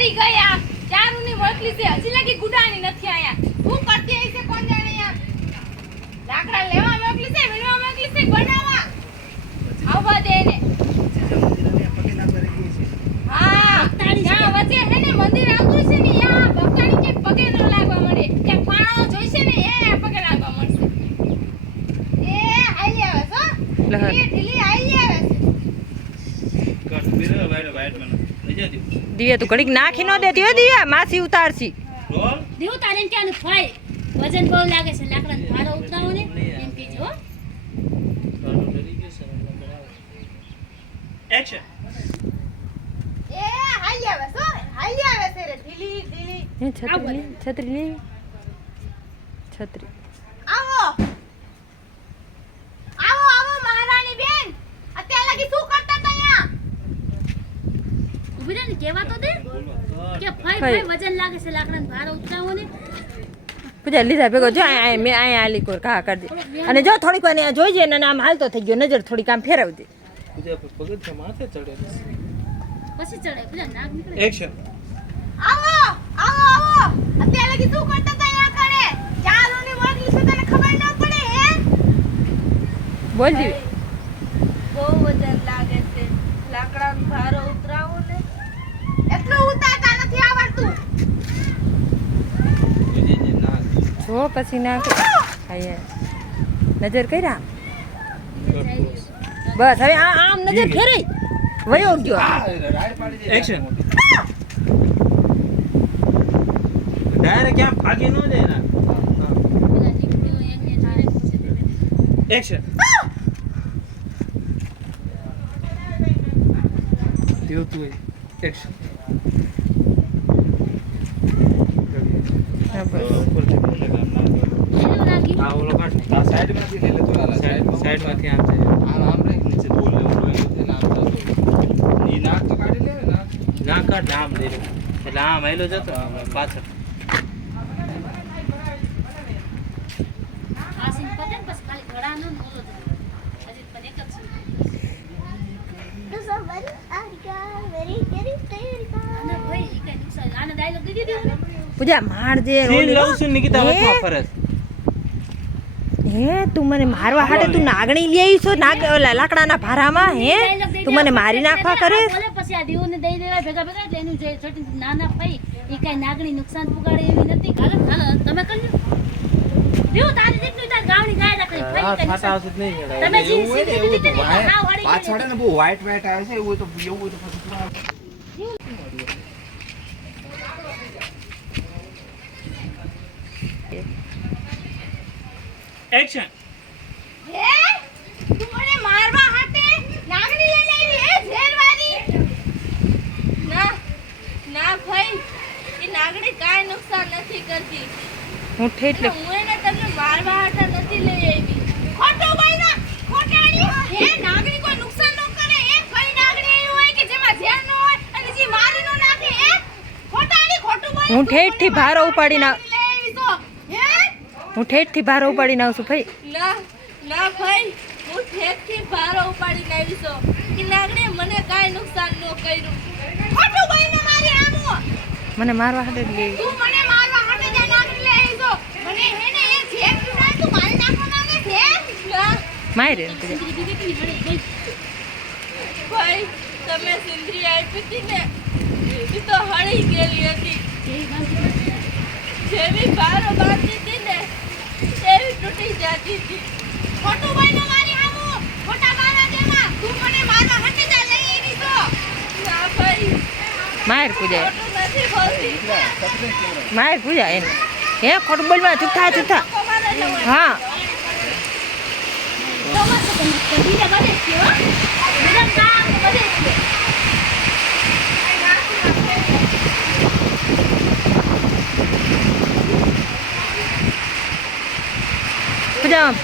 મરી ગયા. ચારુની મોકલી છે. હજી લગી ગુડાની નથી આયા. શું કરતી હશે કોણ જાણે યાર લાકડા લેવા મોકલી છે વીણવા મોકલી છે બનાવવા. આવવા દે એને. હા ત્યાં વચ્ચે હે ને મંદિર આવતું છે ને યા ભક્તાણી કે પગે ન લાગવા મળે. કે પાણો જોઈશે ને એ પગે લાગવા મળશે. એ હાલી આવે છો. ઢીલી ઢીલી આવે છે. દિવ્યા તું ઘડીક નાખી ન દેતી હો દિવ્યા માસી ઉતારશી. દીવ તારે એમ કહેવાનું ફાય વજન બહુ લાગે છે લાકડાનો ભારો ઉતરાવો ને એમ કહેજો હો. એ હાલી આવે સો હાલી આવે છે રે ઢીલી ઢીલી. છત્રી છત્રી છત્રી આવો આવો આવો મહારાણી બેન અત્યાર લગી શું કરતા હતા અહીંયા રહે કહેવા તો દે કે ભાઈ. ફાય વજન લાગે છે લાકડાનો ભાર ઉતરાવો ને પૂજા લીધા ભેગો જો આ મેં અહીંયા આલી કોર કા કરી દે. અને જો થોડીક વાર અહીંયા જોઈ જાય ને આમ હાલતો થઈ ગયો નજર થોડીક આમ ફેરવી દે. પછી ચડે પૂજા નાક નીકળે. આવો આવો આવો. અત્યારે લગી શું કરતા હતા અહીંયા કરે? ચાલુની મોકલી છે તને ખબર ના પડે હે? બોલ દિવ્યા બહુ વજન લાગે છે લાકડાનો ભારો ઉતરાવો ને એટલું ઉતારતા નથી આવડતું જો પછી ના નજર કર્યા? બસ હવે આ આમ નજર ફેરાઈ વયો ગયો. એક્શન ડાયરેક્ટ ક્યાં ભાગી ન જાય ને. એક્શન તેવું તું એક્શન હા, બસ. એવું લાગી આ ઓલો કાઢ સાઈડ સાઈડમાંથી આમ છે ના કાઢ આમ દઈ દે. એટલે આમ હેલો જતો આમ પાછળ આ સીન પતે ને પછી ખાલી ઘડાનો ને ઓલો જ રહ્યો. હજી પણ એક જ સીન. આને ભાઈ ઈ કઈ એટલે આમ ડાયલોગ જતો પાછળ. પૂજા માર જે સીન લઉં છું નિકિતા? વચમાં ફરસ હે તું મને મારવા હાટે તું નાગણી લઈ આવી છો નાગ લાકડાના ભારામાં હે? તું મને મારી નાખવા કરે? આ બોલે પછી દઈ દેવા ભેગા ભેગા એટલે એનું જે છોટી નાના ભાઈ એ કઈ નાગણી નુકસાન પુગાડે એવી નથી. હાલો હાલો તમે કરી દીવ તારી જેટલું તાર ગાવની ગાય રાખી. તમે જે સીધી વાળી પાછળ ને બહુ white white આવે છે એવું તો એવું તો પછી એક્શન હે તું મને મારવા હાટે નાગણી લઈને આવી હે ઝેરવાળી ના ના ભાઈ એ નાગણી કાંઈ નુકસાન નથી કરતી. હું ઠેઠ એટલે હું એને તમને મારવા હતા નથી લઈ આવી. ખોટો બોલના ખોટાડી હે નાગડી કોઈ નુકસાન ન કરે એ ભાઈ નાગડી એવી હોય કે જેમાં ઝેર ન હોય અને જે મારી ન નાખે એ ખોટાડી ખોટું બોલે. હું ઠેઠથી ભારો ઉપાડીને આવ- લઈ આવી તો હે? હું ઠેઠથી ભારો ઉપાડી આવું છું ભાઈ. ના ના ભાઈ હું ઠેકથી ભારો ઉપાડીને આવી છું. કે નાગડી મને કાંઈ નુકસાન ન કર્યું. ખોટું ભાઈ મને મારવા હાટે જ લઈ તું મને મારવા હાટે જ આ નાગણી લઈ મને હે ને એ ઠેક તું મારી નાખવા માંગે છે મારે પૂજા દીદી દીદી હળી ગઈ. ભાઈ તમે સિંદરી આપી હતી ને એ તો હળી ગયેલી હતી. જેવી બારો બાંધી હતી ને એવી તૂટી જતી હતી. ખોટું બોલીને મારી આમો ખોટા મારા દેવા તું મને માર પૂજા. માર પૂજા એને. હે ખોટું જુઠ્ઠા ચૂથા હા. પૂજા.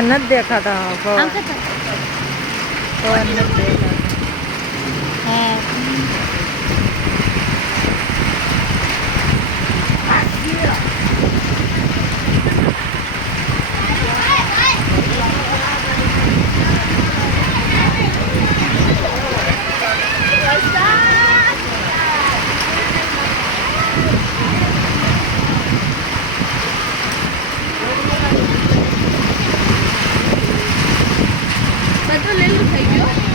નથી દેખાતા તો નથી દેખાતા હે બધું લીલું થઈ ગયું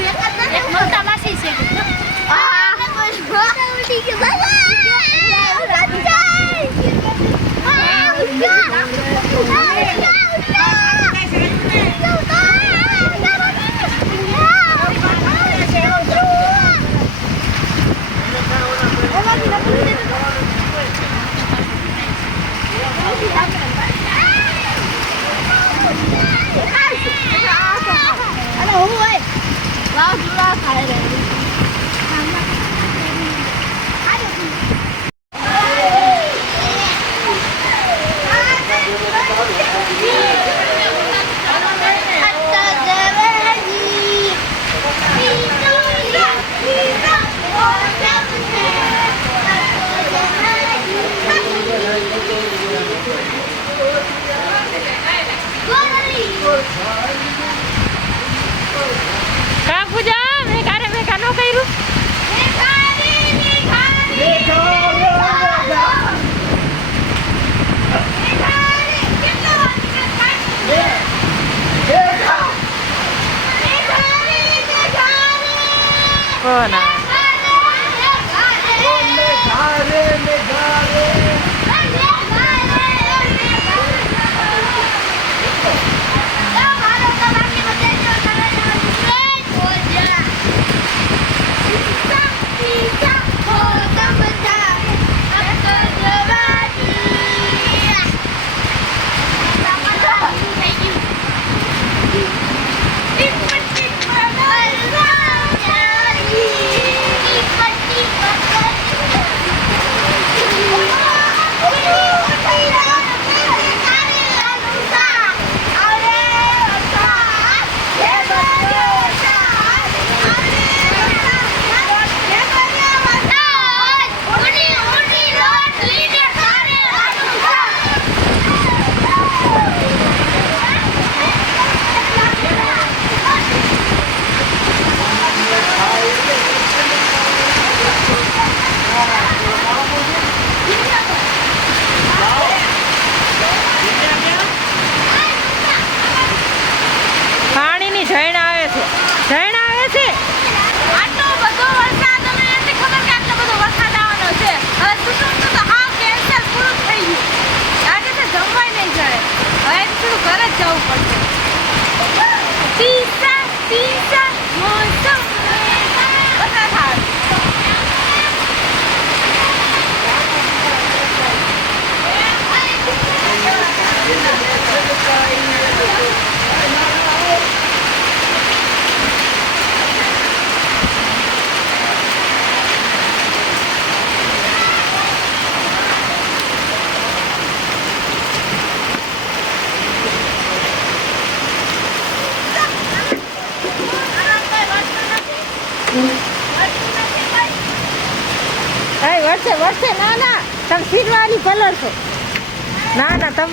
એક મમતા માસી છે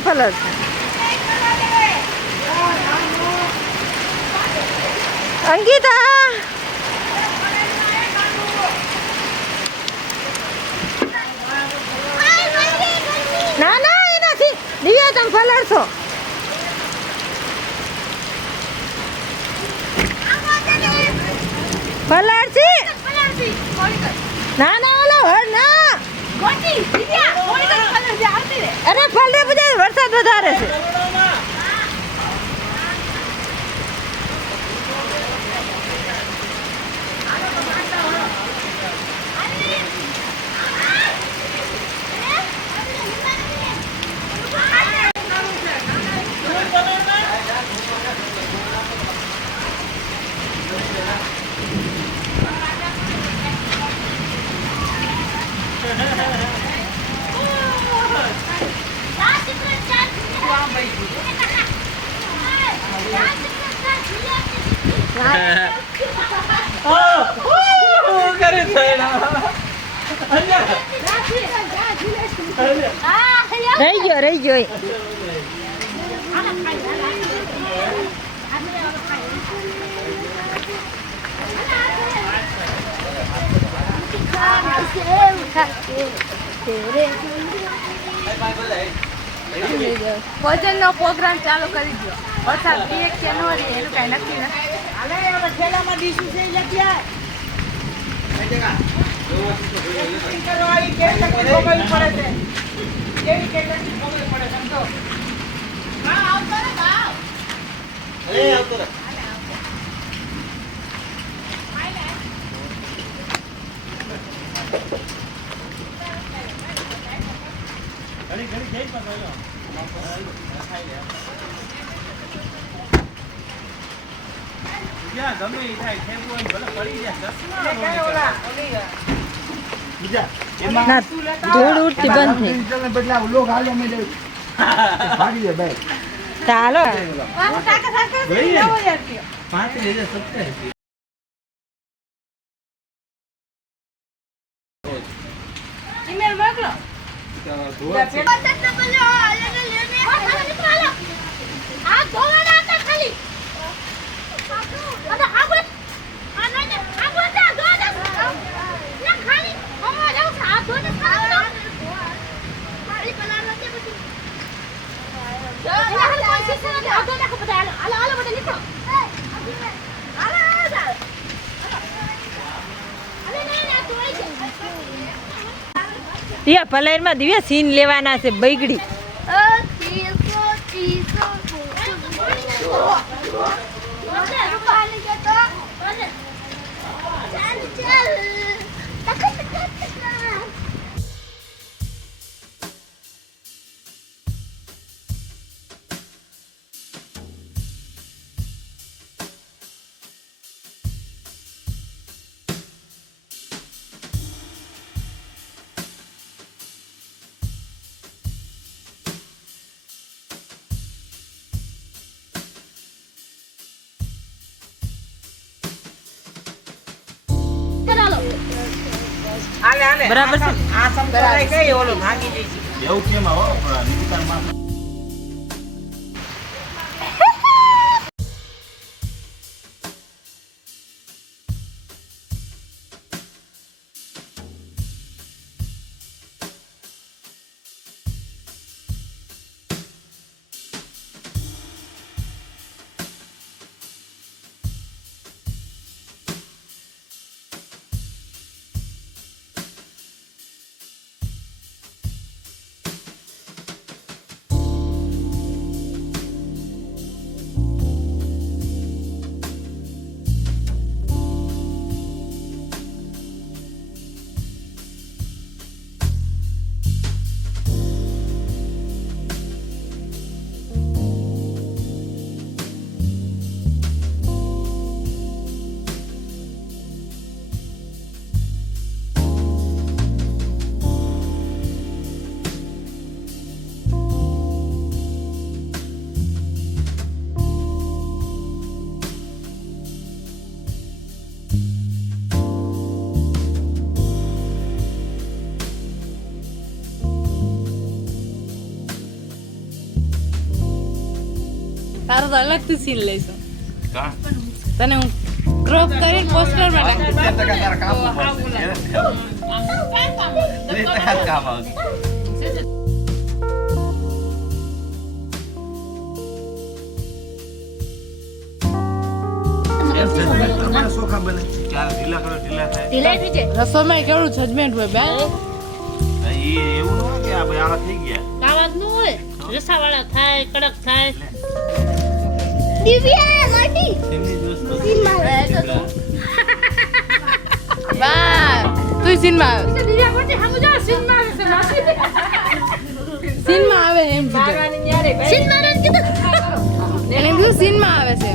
કલર છો અંકિતા ના ના એનાથી દિયા તમે કલર છે ના ના ઓલો હળ ના ગોટી દિવ્યા થોડી તો કલર જે આવતી રે અરે ફલરે બધા વરસાદ વધારે છે. શું કરે છે એના? અહીંયા. અહીંયા. રહી ગયો રહી ગયો એ. ભજનનો પ્રોગ્રામ ચાલુ કરી દો વરસાદ એક કે નો રે એનું કઈ નક્કી નથી. એ આવતો રહે. ઘડી ઘડી જઈ પણ ગમે ઈ થાય, ઠેકવું ભલે પડી જાય, ચશ્મા નો નીકળે. બીજા એમાં ના ધૂળ ઉડતી બંધ થઈ. તમે લોક હાલો મેં દે ભાગી દે ભાઈ ચાલો જોઈએ હજાર સત્તાવીસ. ઈમેલ મોકલો આ ધોવાના હતા ખાલી દિવ્યા સીન લેવાના છે નહીં દિયા છે? આ સીન લેવાના છે ભાગી બરાબર છે? એવું કેમ આવો? પણ નિકિતામાં તારો તો અલગથી સીન લઈશું તને હું ક્રોપ નાખી કરો ઢીલા થઈ જાય રસોઈમાં કેવું જજમેન્ટ હોય બેન એવું ન હોય કે આ ભાઈ આવા થઈ ગયા કાવા ન હોય રસાવાળા થાય કડક થાય દિવ્યા માટી જ વસ્તુ બા તું સીનમાં આવે સીનમાં આવે એમ કીધું સીન મારન કીધું એને કીધું સિનમાં આવે છે.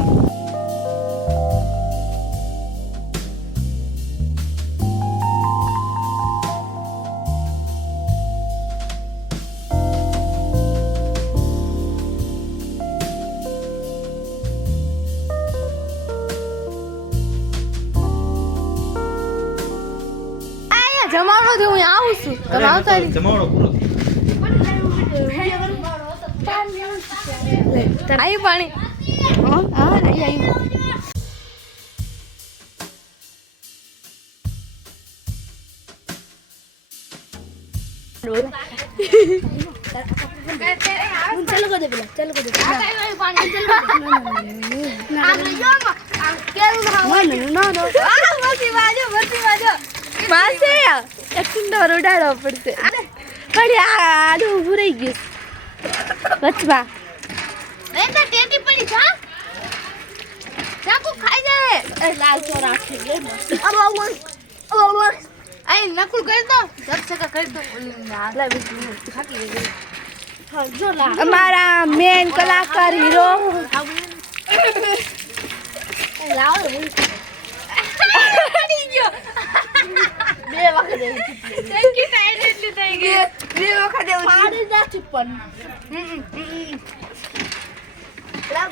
અહીંયા તો હું આવું છું. તમે આવતા જમાવડો પૂરો આવ્યું પાણી. હા હા નહીં આવ્યું સુંદર પડશે. પણ આ આડું ઊભું રહી ગયું. વચમાં. અમારા મેન કલાકાર હીરો. લાવ બે વખત એવું થેન્ક યુ ડાયરેક્ટલી થઈ ગઈ બે વખત એવું પાડી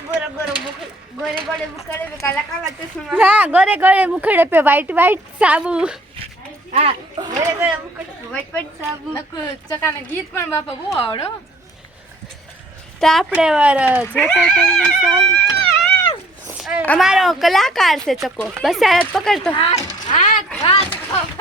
ગોરે ગોરે મુખ ગોરે ગોરે મુખડે બે કાલા કાલા ચશ્મા ના ગોરે ગોરે મુખડે પે વ્હાઈટ વ્હાઈટ સાબુ. હા ગોરે ગોરે મુખડે વાઈટ વાઈટ સાબુ. ચકાને ગીત પણ બાપા બહુ આવડો તો આપણે વાર જોતો તો અમારો કલાકાર છે ચકો. બસ પકડતો. પકડતો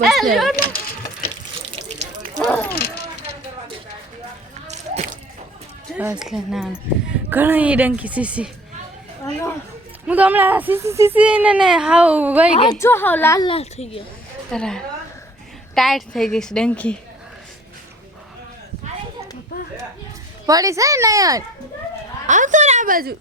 બસ લે. બસ લે ના. ઘણી ડંકી સીસી. હું તો હમણાં સીસી સીસી ને ને હાવ વહી ગઈ. જો હાવ લાલ લાલ થઈ ગયો. તરા ટાઈટ થઈ ગઈ છે ડંકી. પડી છે ને નયન? આવતો ને આ બાજુ.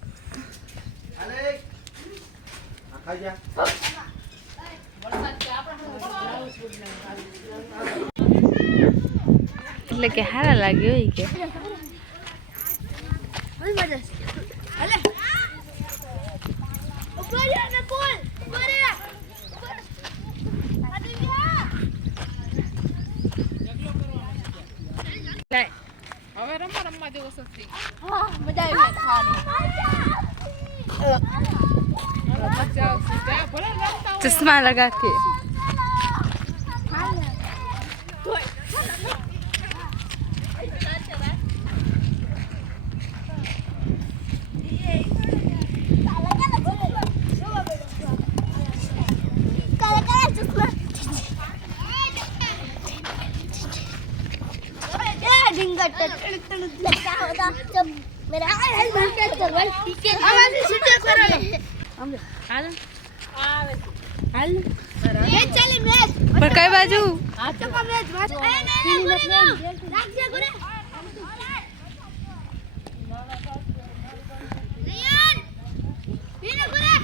એટલે કે હારા લાગ્યો હોય કે. હવે રમવા રમવા ઉપર જા ને કોલ ઉપર જા આ દિવ્યા હા મજા આવી ખાવાની ચશ્મા લગા લગતા હોતા. જબ મેરા હાલ હાલ માર કર વલ ટીકે આવાજ છૂટે કરો હાલ. હાલ. એ ચાલે મેચ. પણ કઈ બાજુ? મેચ વાચ એ ને ગુરે રાખજે ગુરે. રિયાન. પીને ગુરે.